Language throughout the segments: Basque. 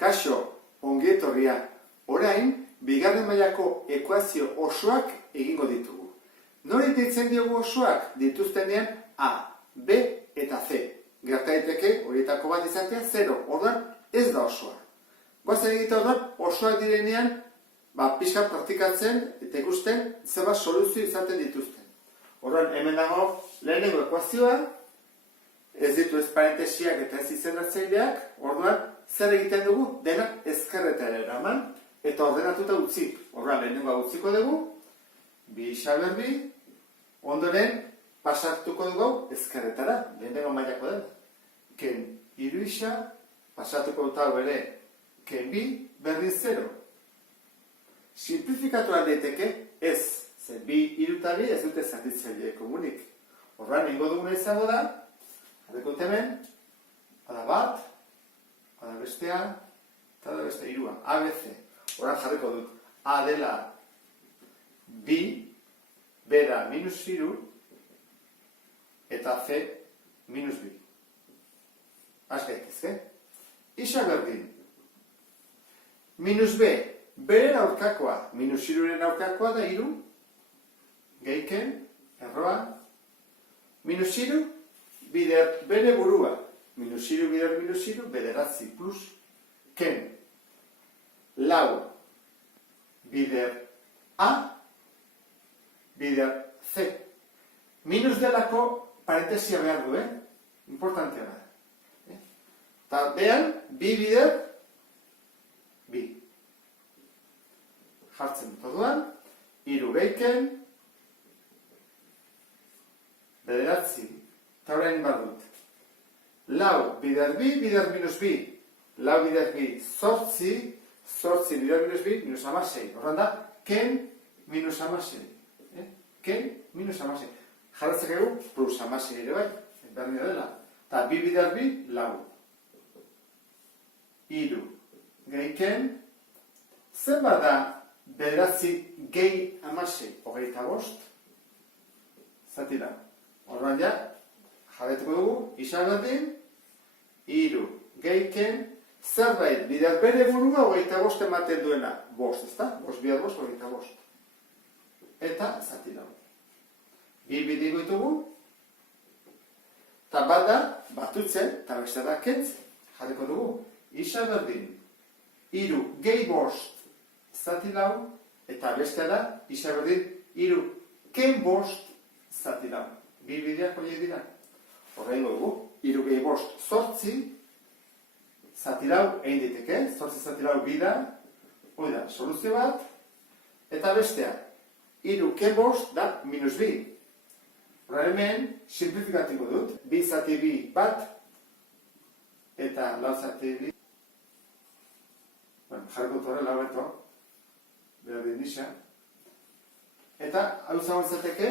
Kaixo, ongi etorria. Orain, bigarren mailako ekuazio osoak egingo ditugu. Nori deitzen diogu osoak? Dituztenean A, B eta C. Gerta daiteke horietako bat izatea 0. Orduan ez da osoa. Goazen egite orduan osoak direnean, pixka praktikatzen eta ikusten zenbat soluzio izaten dituzten. Orduan hemen dago lehenengo ekuazioa, ez ditu ez parentesiak eta ez izendatzaileak, orduan zer egiten dugu? Denak ezkerretara eraman eta ordenatuta utzi. Orduan lehenengoa utziko dugu, bi isa berbi, ondoren pasatuko dugu ezkerretara, lehenengo mailako dela. Ken hiru isa, pasatuko dut hau ere, ken bi, berdin 0. Simplifikatu daiteke ez, ze bi hiru eta bi ez dute zatitzaile komunik. Orduan egingo duguna izango da, jarriko hemen, ada bat, ada bestea, eta da beste hirua, A, B, C. Orduan jarriko dut, A dela bi, B da minus hiru, eta C minus bi. Az gaitezke. Isa berdin. Minus B, beren aurkakoa, minus hiruren aurkakoa da hiru, geiken, erroa, minus hiru, bider bere burua, minus hiru bider minus hiru, bederatzi plus, ken, lau, bider A, bider C. Minus delako parentesia behar du, importantea da. Eta behan, bi bider, bi. Jartzen dut orduan, hiru geiken, bederatzi, eta orain badut. Lau bider bi, bider minus bi. Lau bider bi, zortzi, zortzi bider minus bi, minus amasei. Horren da, ken minus amasei. Ken minus amasei. Jarratzek egu, plus amasei ere bai, berdina dela. Eta bi bider bi, lau. Hiru geiken, zenbat da bederatzi gehi amasei, 25, zati da. Orduan ja, jarretuko dugu, isa berdin, hiru geiken, zerbait bider bere burua 25 ematen duena, bost, ezta? Bost bider bost, 25. Eta zati da. Bi bidiko ditugu, eta bat da, batutzen, eta beste da kentzen. Jarriko dugu, isa berdin, hiru gehi bost, zati lau, eta beste da, isa berdin, hiru ken bost, zati lau. Bi bideak horiek dira. Horrein dugu, hiru gehi bost, zortzi, zati lau egin diteke, zortzi zati lau bida, hori da, soluzio bat, eta bestea, hiru ken bost da minus bi. Horrein hemen, simplifikatiko dut, bi zati bi bat, eta lau zati bi, jarriko torre lau eto, berdin isa, eta hau zagontzateke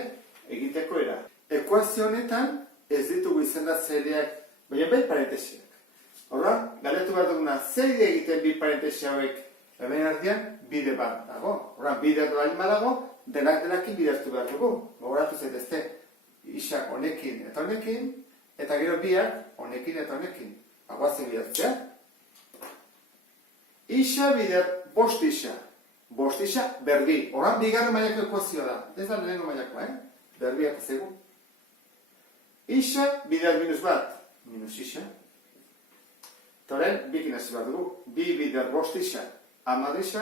egiteko era. Ekuazio honetan ez ditugu izendatzaileak, baina bai parentesiak. Horra, galetu behar duguna, zer egiten bi parentesia hauek hemen artean, bide bat dago. Horra, bide bat dago, denakin bidertu behar dugu. Gogoratu zaitezte, isak honekin eta honekin, eta gero biak honekin eta honekin. Guazen bidertzea. Isa bider, bost isa. Bost isa, berbi. Horran, bigarren mailako ekuazioa da. Ez da lehenengo mailako, berbiak ez egu. Isa bider minus bat, minus isa. Eta horren, bikin hasi bat dugu. Bi bider bost isa, hamar isa.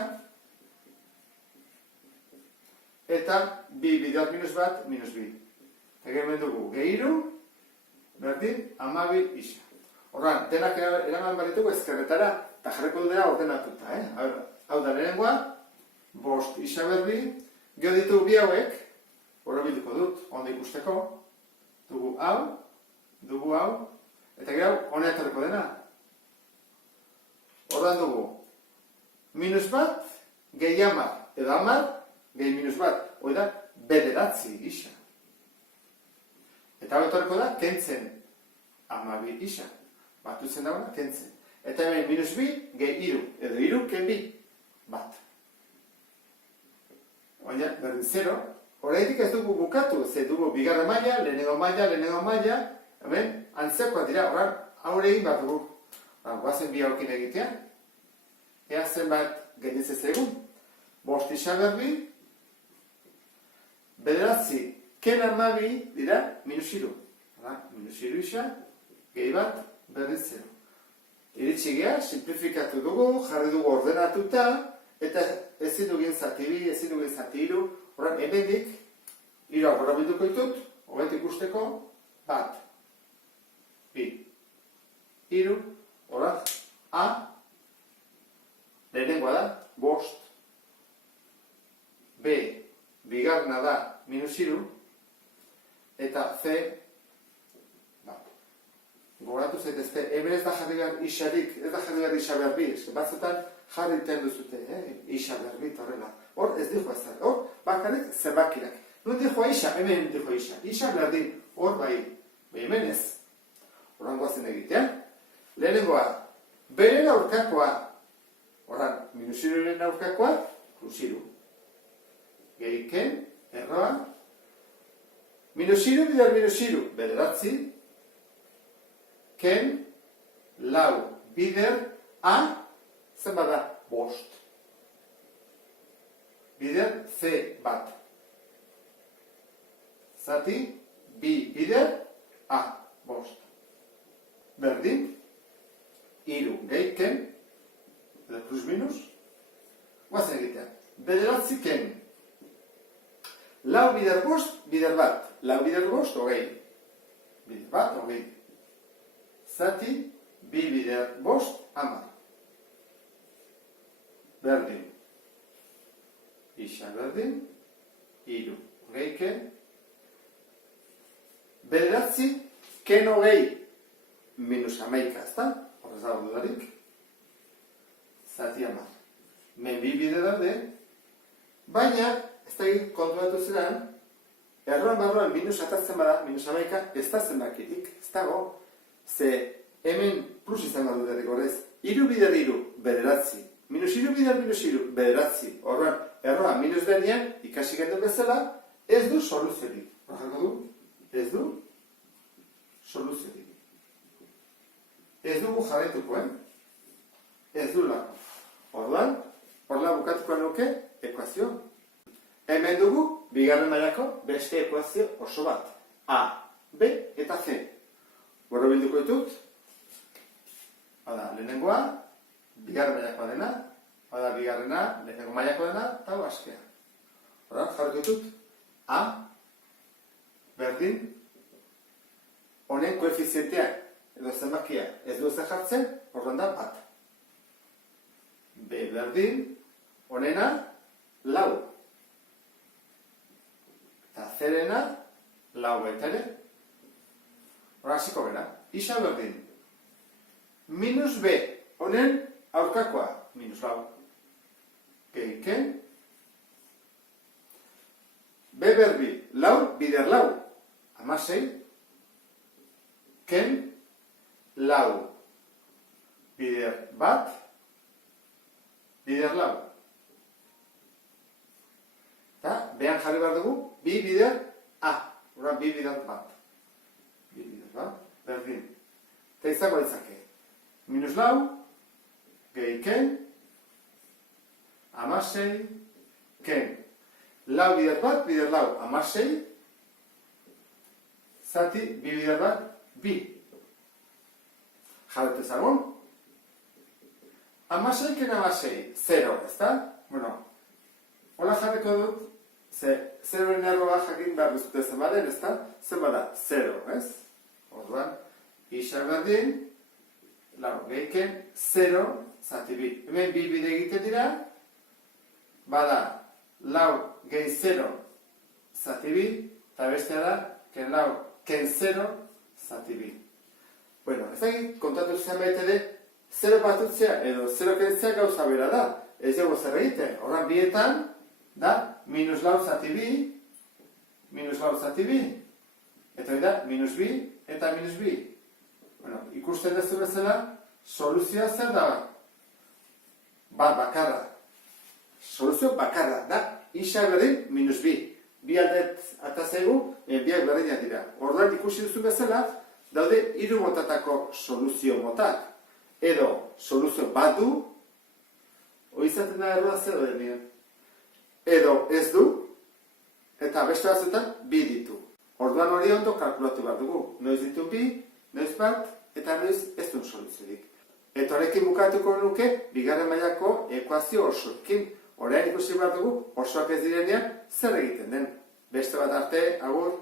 Eta bi bider minus bat, minus bi. Eta gero dugu, gehiru, berdin, hamabi isa. Horran, denak eraman baritugu ezkerretara, eta jarriko dudera ordenatuta, Hau da lehenengoa, bost isa berbi, geho ditugu bi hauek, horro bilduko dut, ondo ikusteko, dugu hau, eta gero honetareko dena. Horran dugu, minus bat, gehi hamar, edo hamar, gehi minus bat, hori da, bederatzi isa. Eta hau etorreko da, kentzen, hamabi isa. Batutzen dagoena, kentzen. Eta hemen minus bi, gehi hiru, edo hiru, ken bi, bat. Baina, berdin 0, horreitik ez dugu bukatu, ze dugu bigarren maila, lehenengo maila, hemen, antzekoa dira, horran, aurre egin bat dugu. Guazen bi haukin egitea, ea zenbat gainez egun. 5 isa berbi, bederatzi, ken 12 dira minus 3. Minus 3 isa, gehi bat, berdin 0. Iritsi geha, simplifikatu dugu, jarri dugu ordenatuta, eta ezin dugien zati bi, ezin dugien zati iru, horren hemendik, iru agora bilduko ditut, hobet ikusteko, bat, bi, iru, horren, A, lehenengoa da, 5, B, bigarrena da, minus 3, eta C, gogoratu zaitezte, hemen ez da jarri behar isarik, ez da jarri behar isa behar bi, batzutan jarri iten duzute, isa behar bi, horrela. Hor ez dihoa ez da, hor bakarrik zenbakirak. Nun dihoa isa, hemen dihoa isa, isa behar din, hor bai, hemen ez. Horrangoa zen egitea. Lehenengoa, beren aurkakoa, horran, minusiruren aurkakoa, plusiru. Gehiken, erroa, minusiru bidar minusiru, bederatzi, ken, lau, bider, A, zenbat da, 5. Bider, C, bat. Zati, bi, bider, A, 5. Berdin, iru, gehi, ken, edo plus minus, guazen egitea. Bederatzi, ken. Lau, bider, 5, bider bat. Lau, bider, 5, hogei. Bider bat, hogei. Zati, bi bider, 5, 10. Berdin. Isa berdin. Iru. Geike. Bederatzi, ken hogei. Minus 11, ezta? Horrez dago dudarik. Zati 10. Men bi bider daude. Baina, ez da kontuatu zeran, erroan barroan minus atatzen bada, minus 11, ez da zenbakirik, ez dago. Ze hemen plus izan da dudarik horrez. Iru bider iru, bederatzi. Minus iru bider minus iru, bederatzi. Horren, erroa minus denean, ikasi gendu bezala, ez du soluziorik. Horreko du? Ez du soluziorik. Ez dugu jarretuko, Ez du lako. Horren, horrela bukatuko nuke, ekuazio. Hemen dugu, bigarren mailako beste ekuazio oso bat. A, B eta C. Borro bilduko ditut. Bada, lehenengoa, bigarren mailakoa dena. Bada, bigarrena, lehenengo mailakoa dena, eta askea. Horan, jarriko ditut. A, berdin, honen koefizientea, edo zenbakia, ez du ezen jartzen, horren da bat. B, berdin, honena, lau. Eta zerena, lau baita ere. Hora hasiko gara. Isa berdin. Minus B. Honen aurkakoa. Minus lau. Gehiken. B berbi. Lau bider lau. 16. Ken. Lau. Bider bat. Bider lau. Eta, behan jarri behar dugu. Bi bider A. Hora bi bider bat. Berdin. Eta izango ditzake. Minus lau, gehiken, 16, ken. Lau bider bat, bider lau, 16, zati, bi bider bat, bi. Jarretu ezagun. 16, ken 16, 0, ezta? Bueno, hola jarriko dut, ze 0-en erroa jakin behar duzute zenbaren, ezta? Zenbada, 0, ez? Orduan, isa berdin, lau, gehiken, 0, zati bi. Hemen bi bide egiten dira, bada, lau, gehi 0, zati bi, eta bestea da, ken lau, ken 0, zati bi. Bueno, ez egin, kontatu zenbait ere, 0 batutzea edo 0 kentzea gauza bera da. Ez dugu zer egiten. Horran bietan, da, minus lau zati bi, minus lau zati bi, eta hori da, minus bi, eta minus bi. Bueno, ikusten dezu bezala, soluzioa zer da? Bat bakarra. Soluzio bakarra da, isa berdin minus bi. Bi aldet atazaigu, biak berdinak dira. Orduan ikusi duzu bezala, daude hiru motatako soluzio motak. Edo soluzio bat du, Oizaten da errua 0 denean. Edo ez du, eta beste batzuetan bi ditu. Orduan hori ondo kalkulatu behar dugu. Noiz ditu bi, noiz bat, eta noiz ez duen soluziorik. Eta horrekin bukatuko nuke, bigarren mailako ekuazio osoekin. Orain ikusi behar dugu, osoak ez direnean, zer egiten den. Beste bat arte, agur.